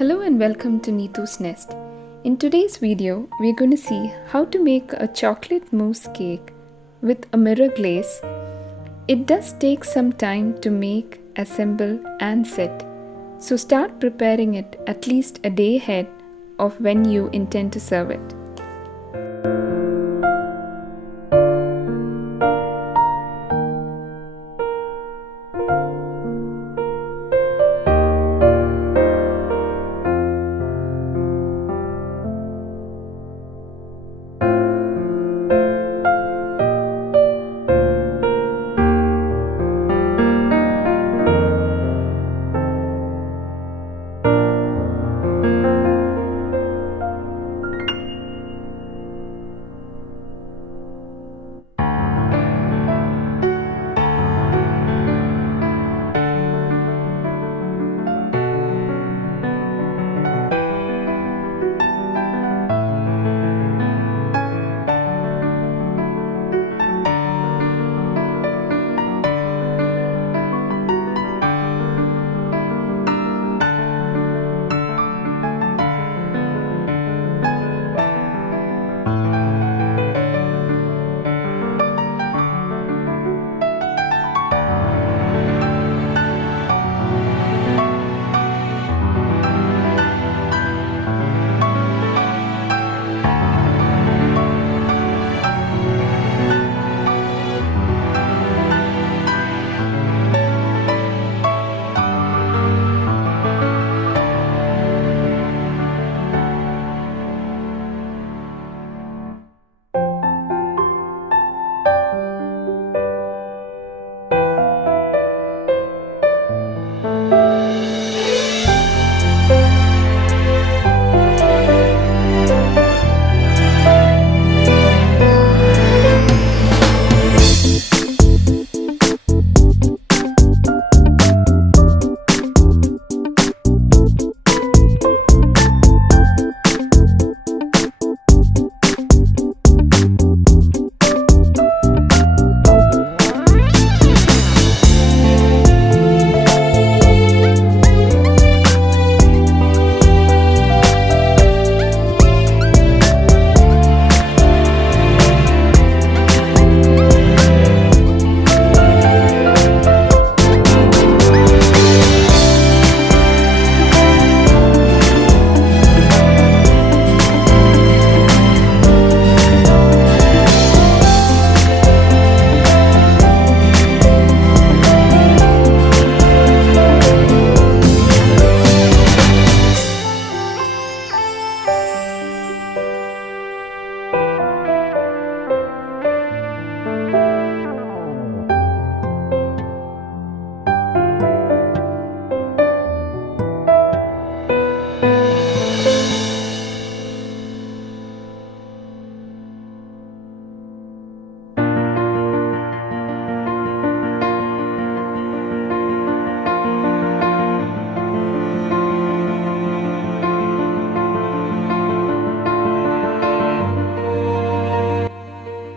Hello and welcome to Neethu's Nest. In today's video, we're going to see how to make a chocolate mousse cake with a mirror glaze. It does take some time to make, assemble and set. So start preparing it at least a day ahead of when you intend to serve it.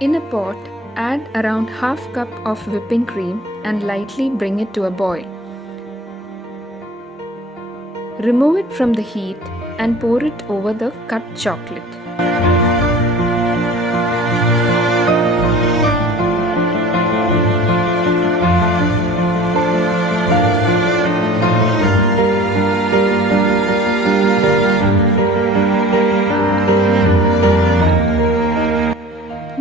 In a pot, add around half cup of whipping cream and lightly bring it to a boil. Remove it from the heat and pour it over the cut chocolate.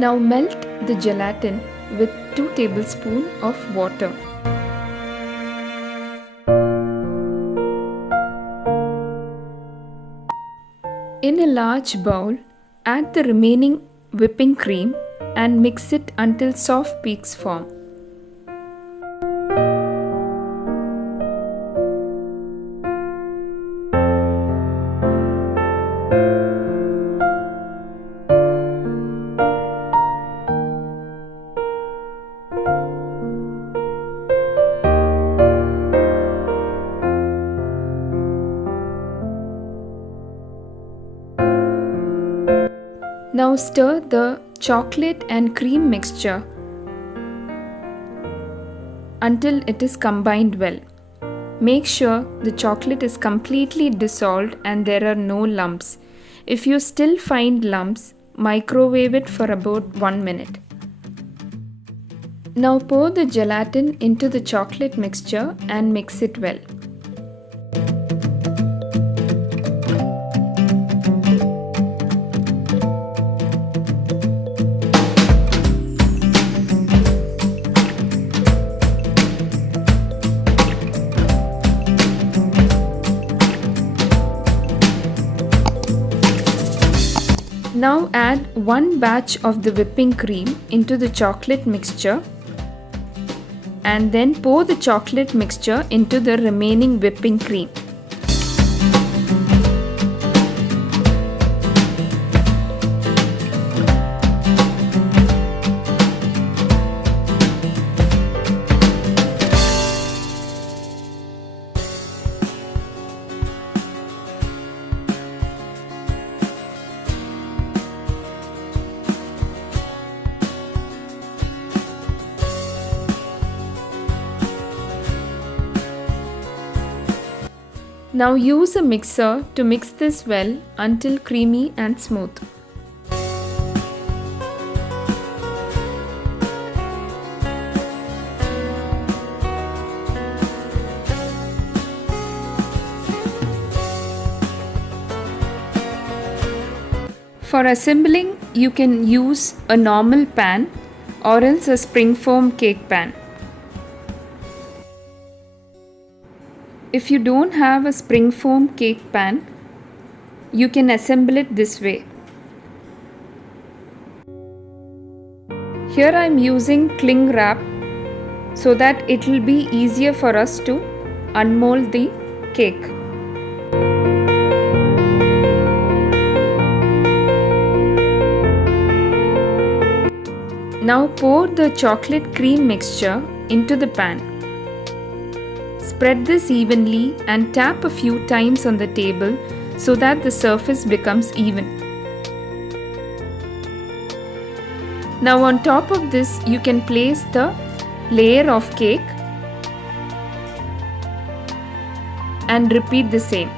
Now melt the gelatin with 2 tablespoons of water. In a large bowl, add the remaining whipping cream and mix it until soft peaks form. Now stir the chocolate and cream mixture until it is combined well. Make sure the chocolate is completely dissolved and there are no lumps. If you still find lumps, microwave it for about 1 minute. Now pour the gelatin into the chocolate mixture and mix it well. Now add 1 batch of the whipping cream into the chocolate mixture and then pour the chocolate mixture into the remaining whipping cream. Now use a mixer to mix this well until creamy and smooth. For assembling, you can use a normal pan or else a springform cake pan. If you don't have a springform cake pan, you can assemble it this way. Here I am using cling wrap so that it will be easier for us to unmold the cake. Now pour the chocolate cream mixture into the pan. Spread this evenly and tap a few times on the table so that the surface becomes even. Now on top of this you can place the layer of cake and repeat the same.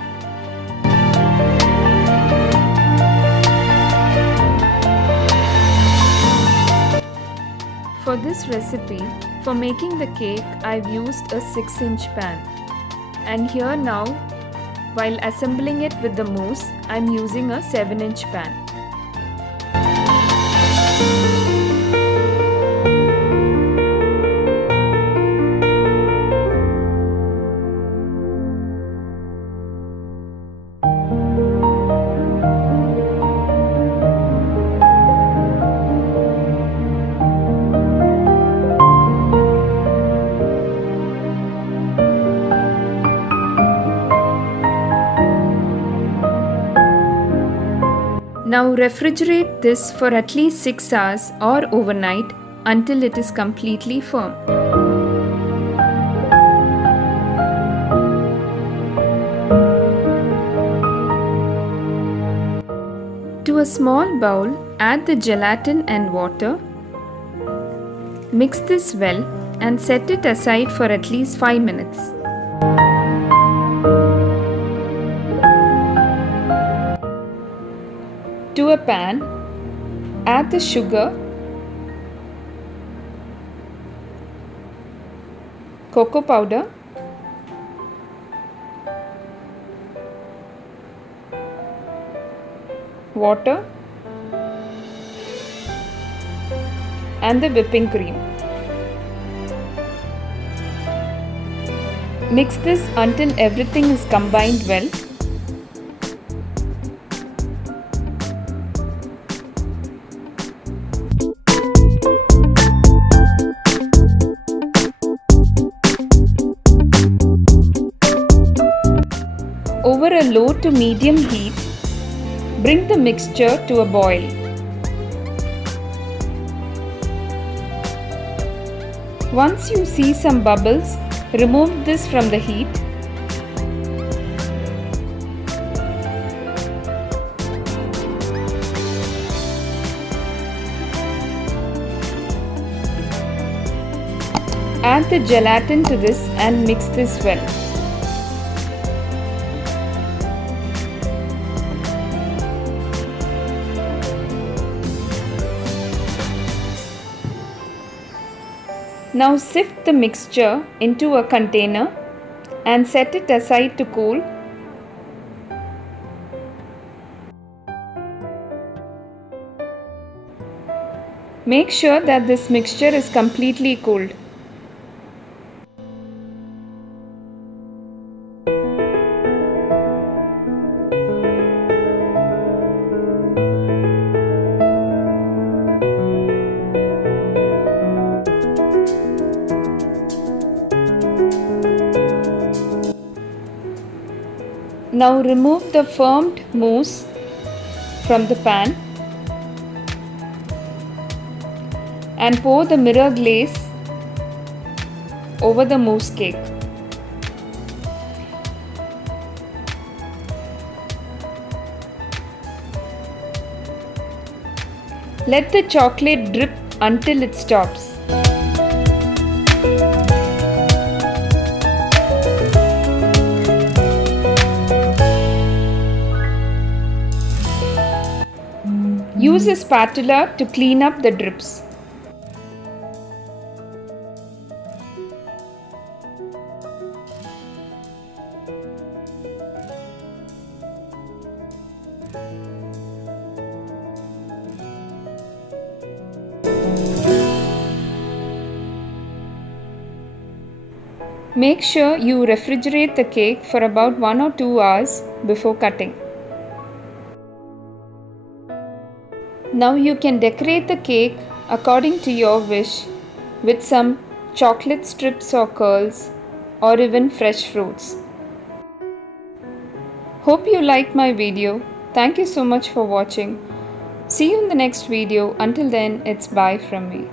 For this recipe, for making the cake, I've used a 6-inch pan. And here now, while assembling it with the mousse, I'm using a 7-inch pan. Now refrigerate this for at least 6 hours or overnight until it is completely firm. To a small bowl, add the gelatin and water. Mix this well and set it aside for at least 5 minutes. To a pan, add the sugar, cocoa powder, water and the whipping cream. Mix this until everything is combined well. Over a low to medium heat, bring the mixture to a boil. Once you see some bubbles, remove this from the heat. Add the gelatin to this and mix this well. Now sift the mixture into a container and set it aside to cool. Make sure that this mixture is completely cooled. Now remove the formed mousse from the pan and pour the mirror glaze over the mousse cake. Let the chocolate drip until it stops. Use a spatula to clean up the drips. Make sure you refrigerate the cake for about 1 or 2 hours before cutting. Now you can decorate the cake according to your wish with some chocolate strips or curls or even fresh fruits. Hope you liked my video. Thank you so much for watching. See you in the next video. Until then, it's bye from me.